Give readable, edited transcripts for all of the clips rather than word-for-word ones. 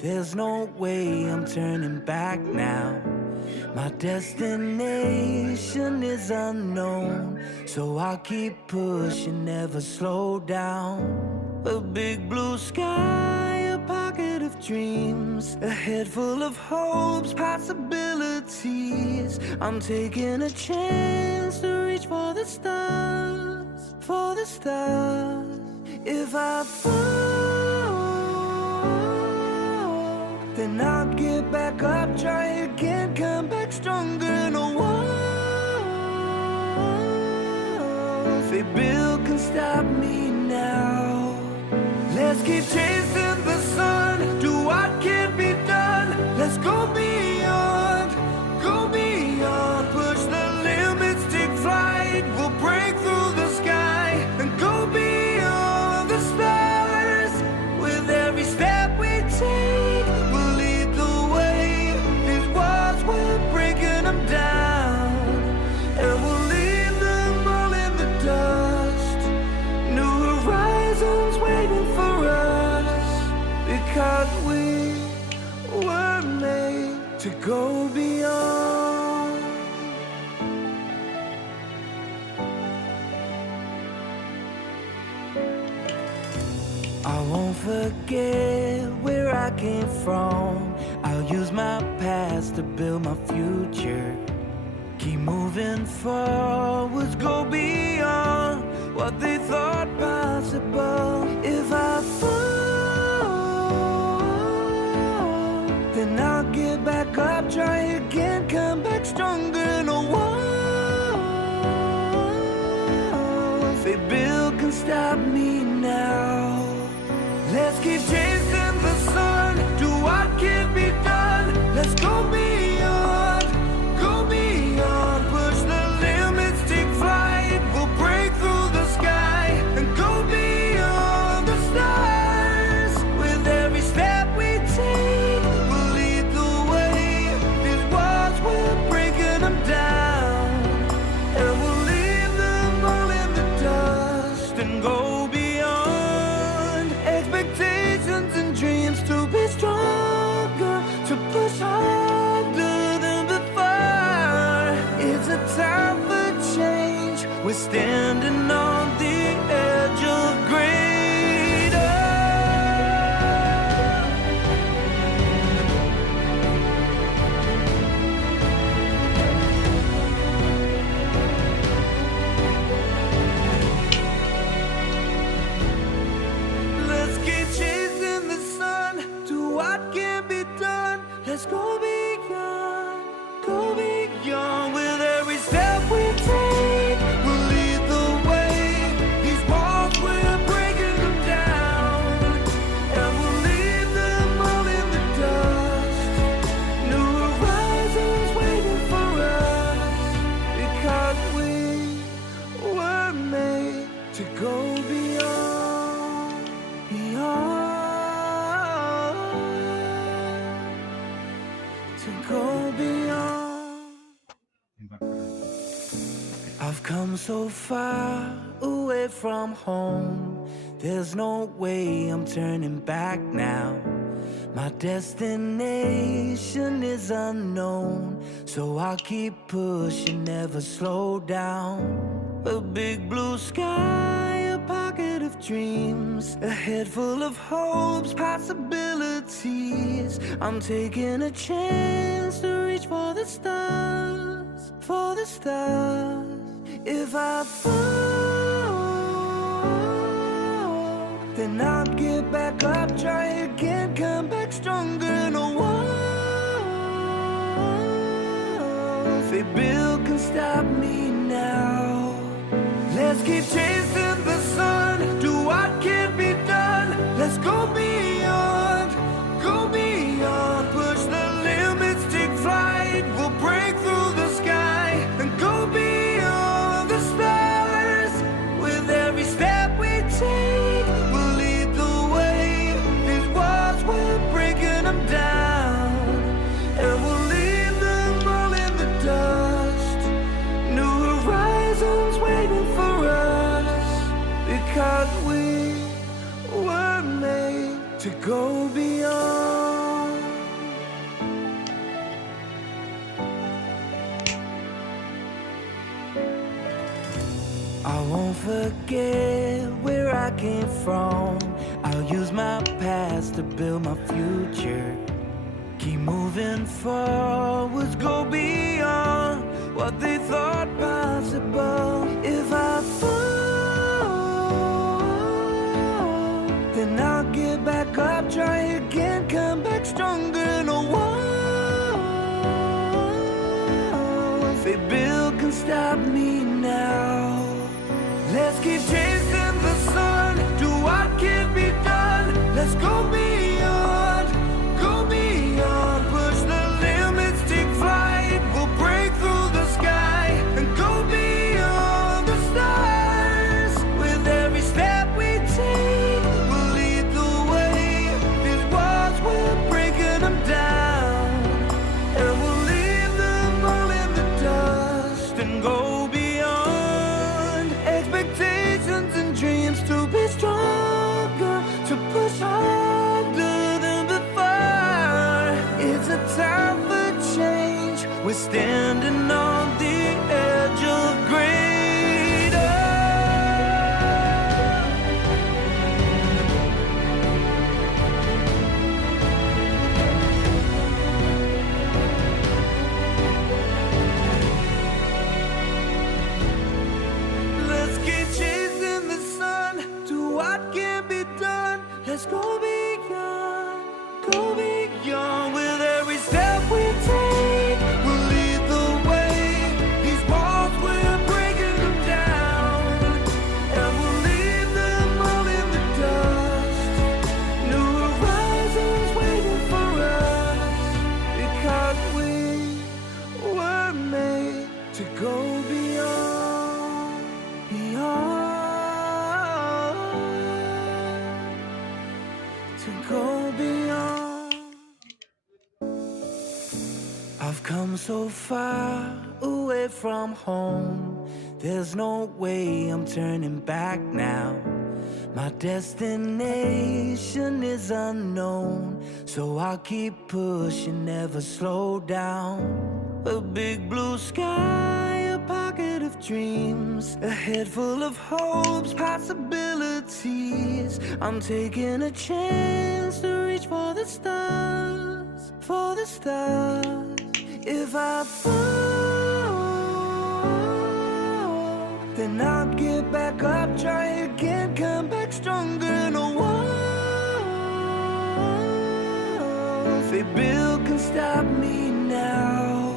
There's no way I'm turning back now. My destination is unknown, so I'll keep pushing, never slow down. A big blue sky, a pocket of dreams, a head full of hopes, possibilities. I'm taking a chance to reach for the stars, for the stars. If I fall, then I'll get back up, try again, come back stronger. No walls they build can stop me now. Let's keep chasing the sun, do what can be done. Let's go beyond, push the limits, take flight. We'll break through the sky and go beyond the stars. With every step we take, we'll lead the way. These walls, we're breaking them down, and we'll leave them all in the dust. New horizons waiting for us, because we were made to go beyond. I won't forget where I came from. I'll use my past to build my future. Keep moving forwards, go beyond what they thought possible. If I fall, then I'll get back up, try again, come back stronger. No walls they build can stop me now. Let's keep chasing the sun, do what can be done. Let's go beyond, push the limits, take flight. We'll break through the sky and go beyond the stars. With every step we take, we'll lead the way. These walls, we're breaking them down, and we'll leave them all in the dust and go beyond. Expectations and dreams to be stronger, to push harder than before. It's a time for change, we're standing on the edge of greater. Let's keep chasing the sun, do what can be done. Let's go beyond, with every step we take. We'll lead the way. These walls, we're breaking them down, and we'll leave them all in the dust. New horizons waiting for us, because we were made to go beyond, to go beyond. I've come so far away from home. There's no way I'm turning back now. My destination is unknown, so I'll keep pushing, never slow down. A big blue sky, a pocket of dreams, a head full of hopes, possibilities. I'm taking a chance to reach for the stars, for the stars. If I fall, then I'll get back up, try again, come back stronger. No walls they build can stop me now. Let's keep chasing the sun, do what can be done. Let's go beyond, push the limits, take flight. We'll break through the sky and go beyond the stars. With every step we take, we'll lead the way. These walls, we're breaking them down, and we'll leave them all in the dust. New horizons waiting for us, won't forget where I came from. I'll use my past to build my future. Keep moving forwards, go beyond what they thought possible. If I fall, then I'll get back up, try again, come back stronger. No walls they build can stop me now. Let's keep chasing the sun, do what can be done. Let's go beyond, go beyond. Push the limits, take flight. We'll break through the sky and go beyond the stars. With every step we take, we'll lead the way. These walls, we're breaking them down, and we'll leave them all in the dust and go beyond expectations and dreams, to be stronger, to push harder than before. It's a time for change, we're standing on the edge of greater. Let's keep chasing the sun, do what can be done. Let's go beyond, go beyond. With every step we take, we'll lead the way. These walls, we're breaking them down, and we'll leave them all in the dust. New horizons waiting for us, because we were made to go beyond, beyond, to go beyond. I've come so far away from home, there's no way I'm turning back now. My destination is unknown, so I'll keep pushing, never slow down. A big blue sky, a pocket of dreams, a head full of hopes, possibilities. I'm taking a chance to reach for the stars, for the stars. If I fall, then I'll get back up, try again, come back stronger. No walls they build can stop me now.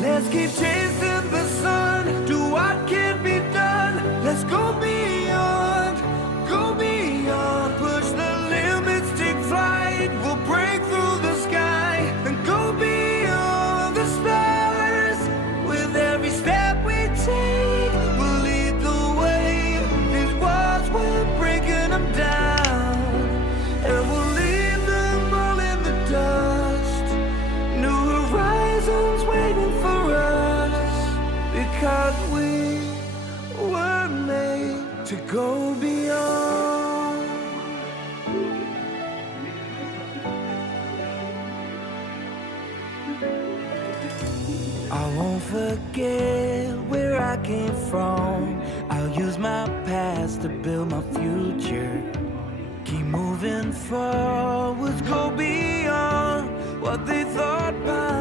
Let's keep chasing the sun, do what can be done. Let's go beyond, go beyond. Push the limits, take flight. We'll break through the sky and go beyond the stars. With every step we take, we'll lead the way. These walls, we're breaking them down, and we'll leave them all in the dust. New horizons waiting for us, because we were made to go beyond. I won't forget where I came from. I'll use my past to build my future. Keep moving forwards, go beyond what they thought possible.